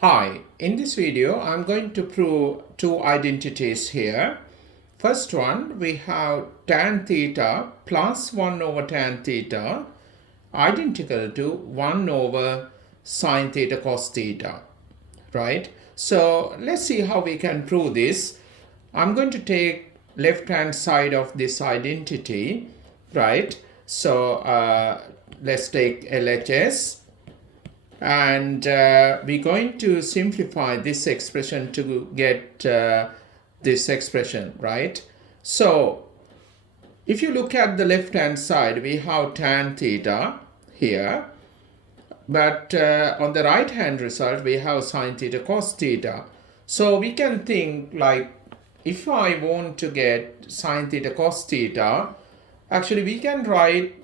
Hi, in this video I'm going to prove two identities here. First one, we have tan theta plus 1 over tan theta identical to 1 over sine theta cos theta, right? So let's see how we can prove this. I'm going to take left hand side of this identity, right? So let's take LHS. And we're going to simplify this expression to get this expression, right? So if you look at the left hand side, we have tan theta here, but on the right hand result we have sine theta cos theta. So we can think like, if I want to get sine theta cos theta, actually we can write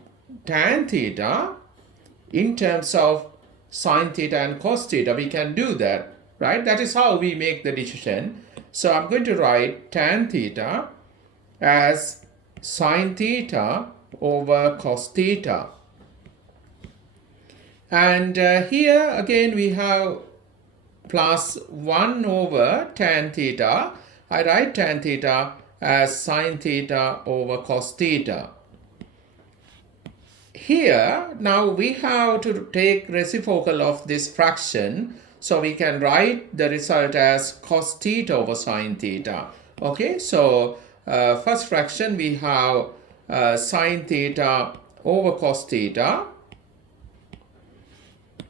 tan theta in terms of sine theta and cos theta. We can do that, right? That is how we make the decision. So I'm going to write tan theta as sine theta over cos theta. And here again we have plus 1 over tan theta. I write tan theta as sine theta over cos theta. Here, now we have to take reciprocal of this fraction, so we can write the result as cos theta over sine theta. Okay, so first fraction we have sine theta over cos theta.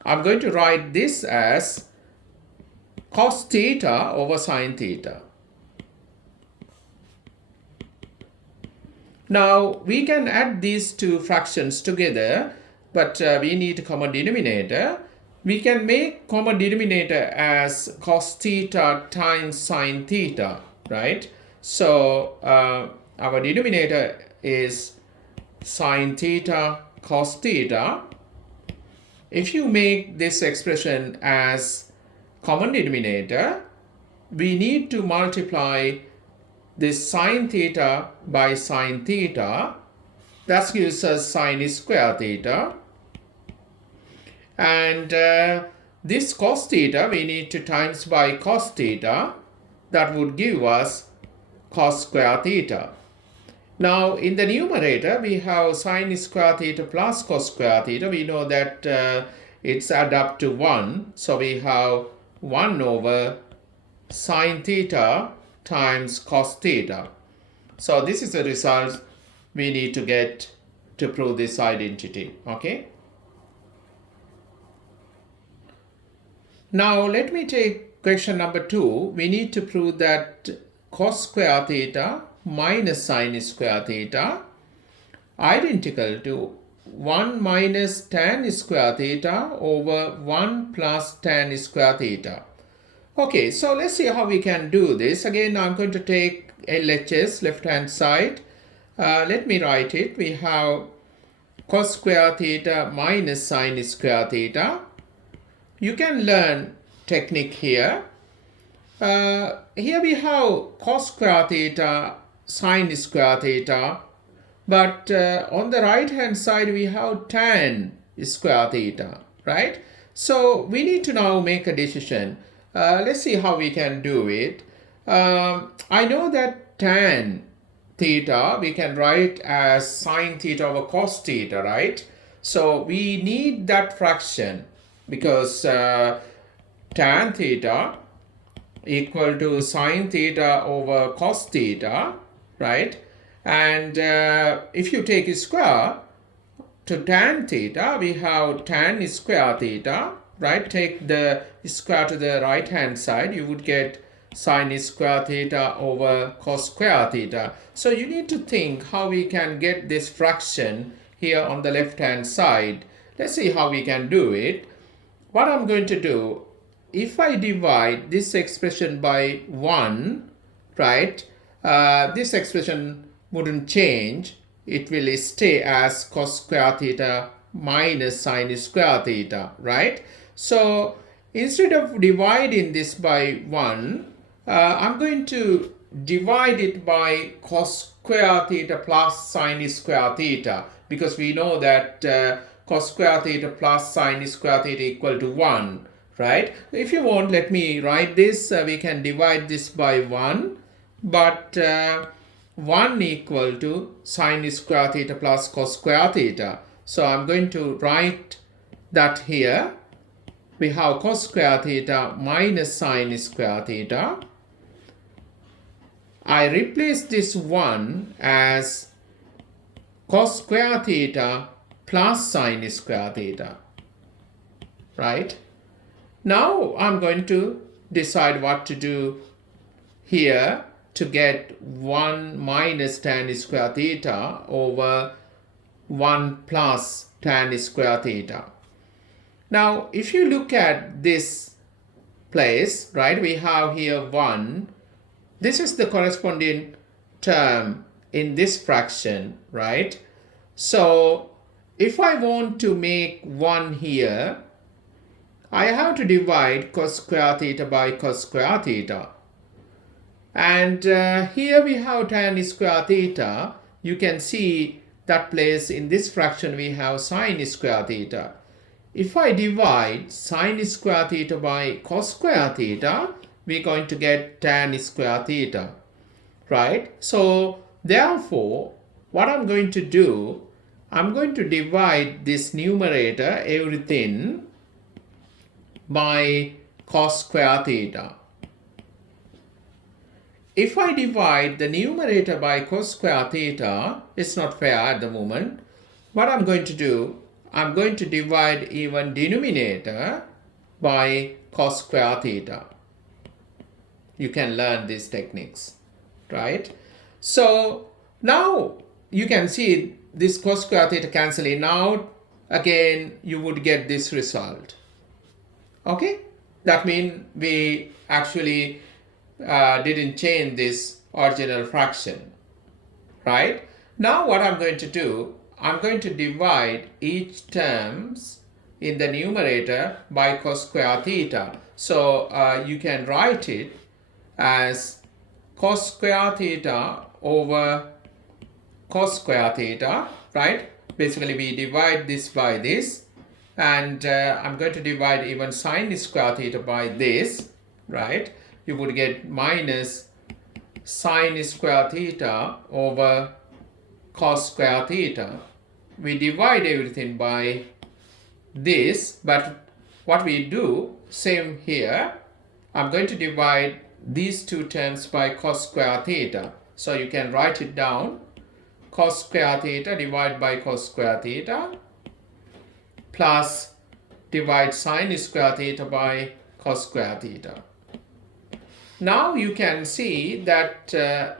I'm going to write this as cos theta over sine theta. Now we can add these two fractions together, but we need a common denominator. We can make common denominator as cos theta times sine theta, right? So our denominator is sine theta cos theta. If you make this expression as common denominator, we need to multiply this sine theta by sine theta. That gives us sine square theta. And this cos theta we need to times by cos theta. That would give us cos square theta. Now in the numerator we have sine square theta plus cos square theta. We know that it's add up to 1. So we have 1 over sine theta times cos theta. So this is the result we need to get to prove this identity. Okay. Now let me take question number 2. We need to prove that cos square theta minus sine square theta identical to 1 minus tan square theta over 1 plus tan square theta. Okay, so let's see how we can do this. Again, I'm going to take LHS, left hand side. Let me write it. We have cos square theta minus sine square theta. You can learn technique here. Here we have cos square theta, sine square theta. But on the right hand side, we have tan square theta, right? So we need to now make a decision. Let's see how we can do it. I know that tan theta we can write as sine theta over cos theta, right? So we need that fraction because tan theta equal to sine theta over cos theta, right? And if you take a square to tan theta, we have tan square theta, right? Take the square to the right hand side, you would get sine square theta over cos square theta. So you need to think how we can get this fraction here on the left hand side. Let's see how we can do it. What I'm going to do, if I divide this expression by 1, right, this expression wouldn't change. It will stay as cos square theta minus sine square theta, right? So instead of dividing this by 1, I'm going to divide it by cos square theta plus sine square theta, because we know that cos square theta plus sine square theta equal to 1, right? If you want, let me write this. We can divide this by 1, but 1 equal to sine square theta plus cos square theta. So I'm going to write that here. We have cos square theta minus sine square theta. I replace this 1 as cos square theta plus sine square theta, right? Now I'm going to decide what to do here to get 1 minus tan square theta over 1 plus tan square theta. Now, if you look at this place, right, we have here 1. This is the corresponding term in this fraction, right? So, if I want to make 1 here, I have to divide cos square theta by cos square theta. And here we have tan square theta. You can see that place in this fraction we have sine square theta. If I divide sine square theta by cos square theta, we're going to get tan square theta, right? So therefore, what I'm going to do, I'm going to divide this numerator, everything, by cos square theta. If I divide the numerator by cos square theta, it's not fair at the moment. What I'm going to do, I'm going to divide even denominator by cos square theta. You can learn these techniques, right? So now you can see this cos square theta cancelling out. Again, you would get this result. Okay? That means we actually didn't change this original fraction, right? Now what I'm going to do, I'm going to divide each terms in the numerator by cos square theta. So you can write it as cos square theta over cos square theta, right? Basically we divide this by this, and I'm going to divide even sine square theta by this, right? You would get minus sine square theta over cos square theta. We divide everything by this, but what we do, same here, I'm going to divide these two terms by cos square theta. So you can write it down, cos square theta divided by cos square theta plus divide sine square theta by cos square theta. Now you can see that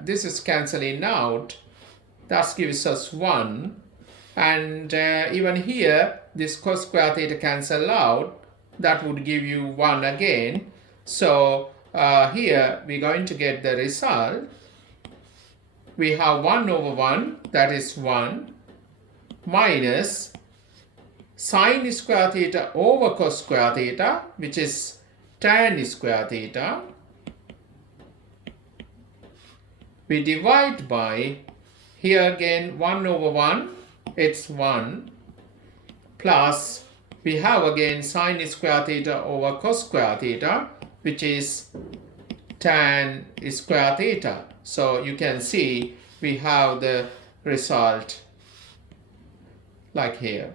this is cancelling out. That gives us 1. And even here, this cos square theta cancel out. That would give you 1 again. So here we're going to get the result. We have 1 over 1, that is 1, minus sine square theta over cos square theta, which is tan square theta. We divide by, here again 1 over 1, it's 1, plus we have again sine square theta over cos square theta, which is tan square theta. So you can see we have the result like here.